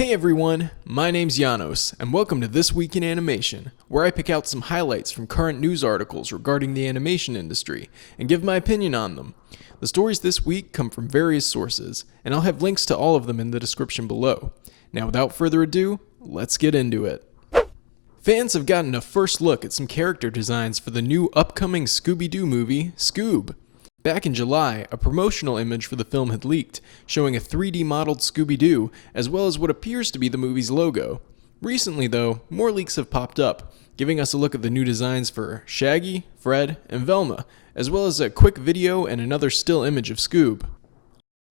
Hey everyone, my name's Janos, and welcome to This Week in Animation, where I pick out some highlights from current news articles regarding the animation industry, and give my opinion on them. The stories this week come from various sources, and I'll have links to all of them in the description below. Now without further ado, let's get into it. Fans have gotten a first look at some character designs for the new upcoming Scooby Doo movie, Scoob. Back in July, a promotional image for the film had leaked, showing a 3D modeled Scooby Doo, as well as what appears to be the movie's logo. Recently, though, more leaks have popped up, giving us a look at the new designs for Shaggy, Fred, and Velma, as well as a quick video and another still image of Scoob.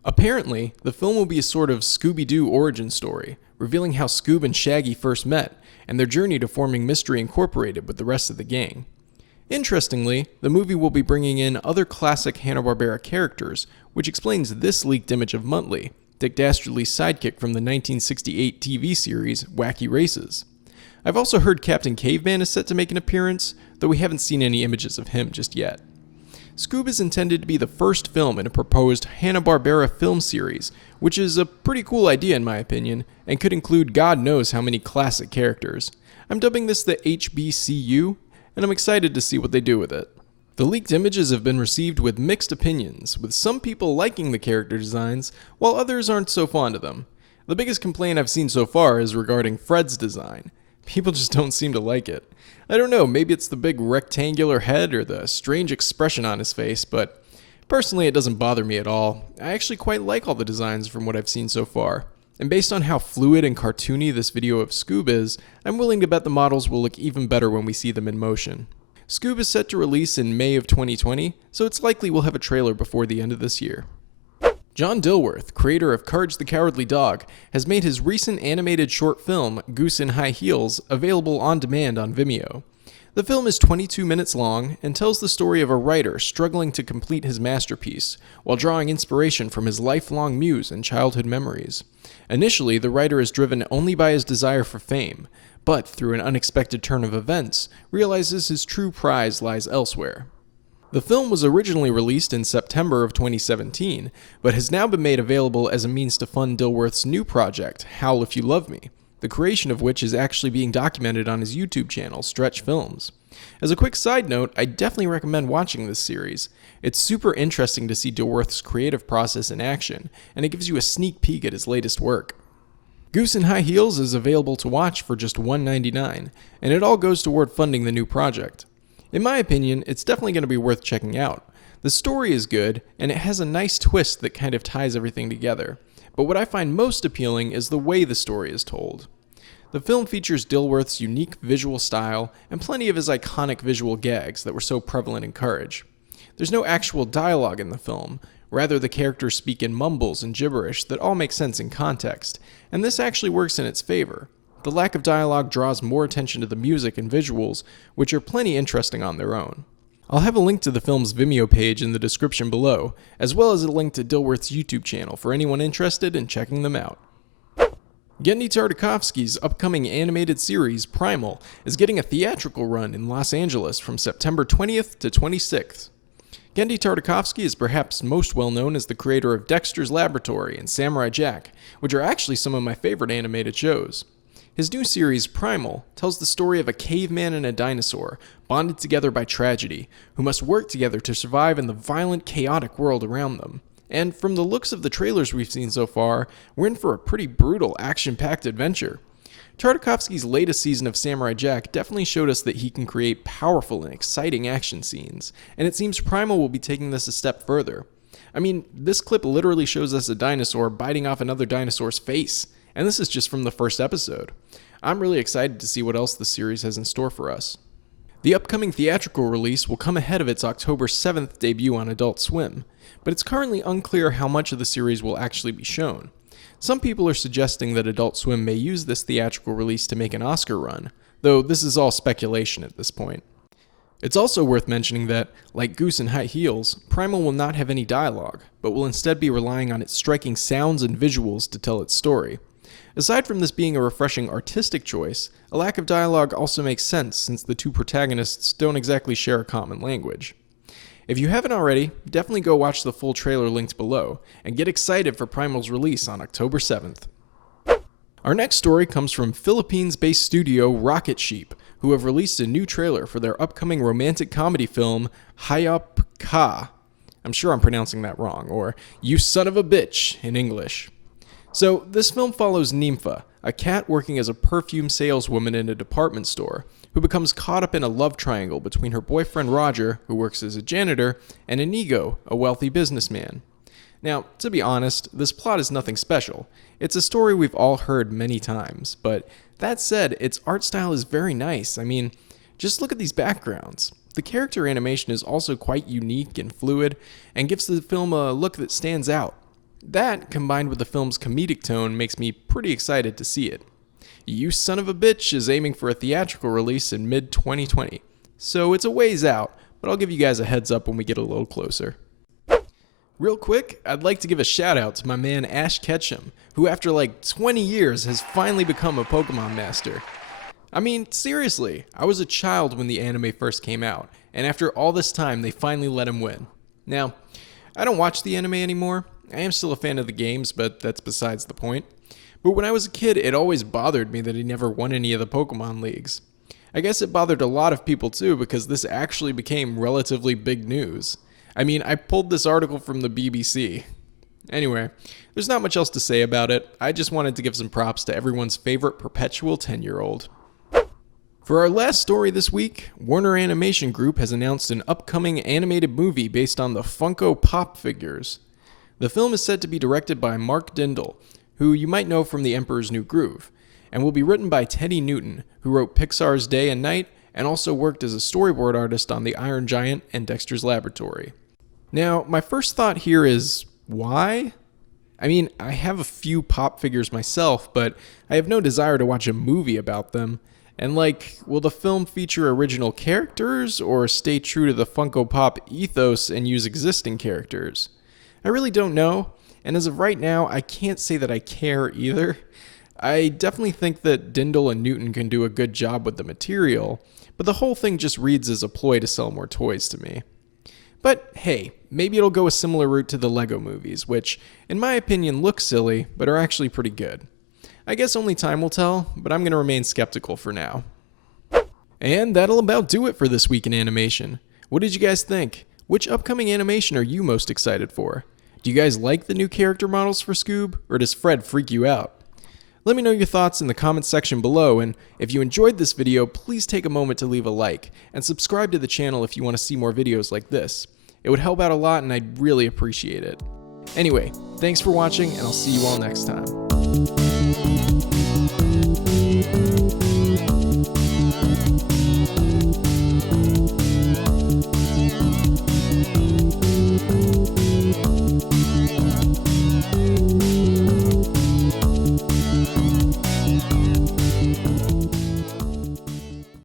Apparently, the film will be a sort of Scooby Doo origin story, revealing how Scoob and Shaggy first met, and their journey to forming Mystery Incorporated with the rest of the gang. Interestingly, the movie will be bringing in other classic Hanna-Barbera characters, which explains this leaked image of Muttley, Dick Dastardly's sidekick from the 1968 TV series Wacky Races. I've also heard Captain Caveman is set to make an appearance, though we haven't seen any images of him just yet. Scoob is intended to be the first film in a proposed Hanna-Barbera film series, which is a pretty cool idea in my opinion, and could include God knows how many classic characters. I'm dubbing this the HBCU, and I'm excited to see what they do with it. The leaked images have been received with mixed opinions, with some people liking the character designs, while others aren't so fond of them. The biggest complaint I've seen so far is regarding Fred's design. People just don't seem to like it. I don't know, maybe it's the big rectangular head or the strange expression on his face, but personally it doesn't bother me at all. I actually quite like all the designs from what I've seen so far. And based on how fluid and cartoony this video of Scoob is, I'm willing to bet the models will look even better when we see them in motion. Scoob is set to release in May of 2020, so it's likely we'll have a trailer before the end of this year. John Dilworth, creator of Courage the Cowardly Dog, has made his recent animated short film, Goose in High Heels, available on demand on Vimeo. The film is 22 minutes long and tells the story of a writer struggling to complete his masterpiece, while drawing inspiration from his lifelong muse and childhood memories. Initially, the writer is driven only by his desire for fame, but through an unexpected turn of events, realizes his true prize lies elsewhere. The film was originally released in September of 2017, but has now been made available as a means to fund Dilworth's new project, Howl If You Love Me, the creation of which is actually being documented on his YouTube channel, Stretch Films. As a quick side note, I definitely recommend watching this series. It's super interesting to see Dilworth's creative process in action, and it gives you a sneak peek at his latest work. Goose in High Heels is available to watch for just $1.99, and it all goes toward funding the new project. In my opinion, it's definitely going to be worth checking out. The story is good, and it has a nice twist that kind of ties everything together. But what I find most appealing is the way the story is told. The film features Dilworth's unique visual style and plenty of his iconic visual gags that were so prevalent in Courage. There's no actual dialogue in the film, rather the characters speak in mumbles and gibberish that all make sense in context, and this actually works in its favor. The lack of dialogue draws more attention to the music and visuals, which are plenty interesting on their own. I'll have a link to the film's Vimeo page in the description below, as well as a link to Dilworth's YouTube channel for anyone interested in checking them out. Genndy Tartakovsky's upcoming animated series, Primal, is getting a theatrical run in Los Angeles from September 20th to 26th. Genndy Tartakovsky is perhaps most well known as the creator of Dexter's Laboratory and Samurai Jack, which are actually some of my favorite animated shows. His new series, Primal, tells the story of a caveman and a dinosaur, bonded together by tragedy, who must work together to survive in the violent, chaotic world around them. And from the looks of the trailers we've seen so far, we're in for a pretty brutal, action-packed adventure. Tartakovsky's latest season of Samurai Jack definitely showed us that he can create powerful and exciting action scenes, and it seems Primal will be taking this a step further. I mean, this clip literally shows us a dinosaur biting off another dinosaur's face, and this is just from the first episode. I'm really excited to see what else the series has in store for us. The upcoming theatrical release will come ahead of its October 7th debut on Adult Swim, but it's currently unclear how much of the series will actually be shown. Some people are suggesting that Adult Swim may use this theatrical release to make an Oscar run, though this is all speculation at this point. It's also worth mentioning that, like Goose in High Heels, Primal will not have any dialogue, but will instead be relying on its striking sounds and visuals to tell its story. Aside from this being a refreshing artistic choice, a lack of dialogue also makes sense since the two protagonists don't exactly share a common language. If you haven't already, definitely go watch the full trailer linked below, and get excited for Primal's release on October 7th. Our next story comes from Philippines-based studio Rocket Sheep, who have released a new trailer for their upcoming romantic comedy film, Hayop Ka. I'm sure I'm pronouncing that wrong, or You Son of a Bitch in English. So, this film follows Nympha, a cat working as a perfume saleswoman in a department store, who becomes caught up in a love triangle between her boyfriend Roger, who works as a janitor, and Inigo, a wealthy businessman. Now, to be honest, this plot is nothing special. It's a story we've all heard many times, but that said, its art style is very nice. I mean, just look at these backgrounds. The character animation is also quite unique and fluid, and gives the film a look that stands out. That, combined with the film's comedic tone, makes me pretty excited to see it. You Son of a Bitch is aiming for a theatrical release in mid-2020, so it's a ways out, but I'll give you guys a heads up when we get a little closer. Real quick, I'd like to give a shout out to my man Ash Ketchum, who after like 20 years has finally become a Pokémon Master. I mean, seriously, I was a child when the anime first came out, and after all this time they finally let him win. Now, I don't watch the anime anymore. I am still a fan of the games, but that's besides the point. But when I was a kid, it always bothered me that he never won any of the Pokemon leagues. I guess it bothered a lot of people too, because this actually became relatively big news. I mean, I pulled this article from the BBC. Anyway, there's not much else to say about it. I just wanted to give some props to everyone's favorite perpetual 10-year-old. For our last story this week, Warner Animation Group has announced an upcoming animated movie based on the Funko Pop figures. The film is said to be directed by Mark Dindal, who you might know from The Emperor's New Groove, and will be written by Teddy Newton, who wrote Pixar's Day and Night and also worked as a storyboard artist on The Iron Giant and Dexter's Laboratory. Now, my first thought here is, why? I mean, I have a few pop figures myself, but I have no desire to watch a movie about them. And will the film feature original characters, or stay true to the Funko Pop ethos and use existing characters? I really don't know, and as of right now, I can't say that I care either. I definitely think that Dindal and Newton can do a good job with the material, but the whole thing just reads as a ploy to sell more toys to me. But hey, maybe it'll go a similar route to the Lego movies, which, in my opinion, look silly, but are actually pretty good. I guess only time will tell, but I'm going to remain skeptical for now. And that'll about do it for this week in animation. What did you guys think? Which upcoming animation are you most excited for? Do you guys like the new character models for Scoob, or does Fred freak you out? Let me know your thoughts in the comments section below, and if you enjoyed this video, please take a moment to leave a like, and subscribe to the channel if you want to see more videos like this. It would help out a lot, and I'd really appreciate it. Anyway, thanks for watching, and I'll see you all next time.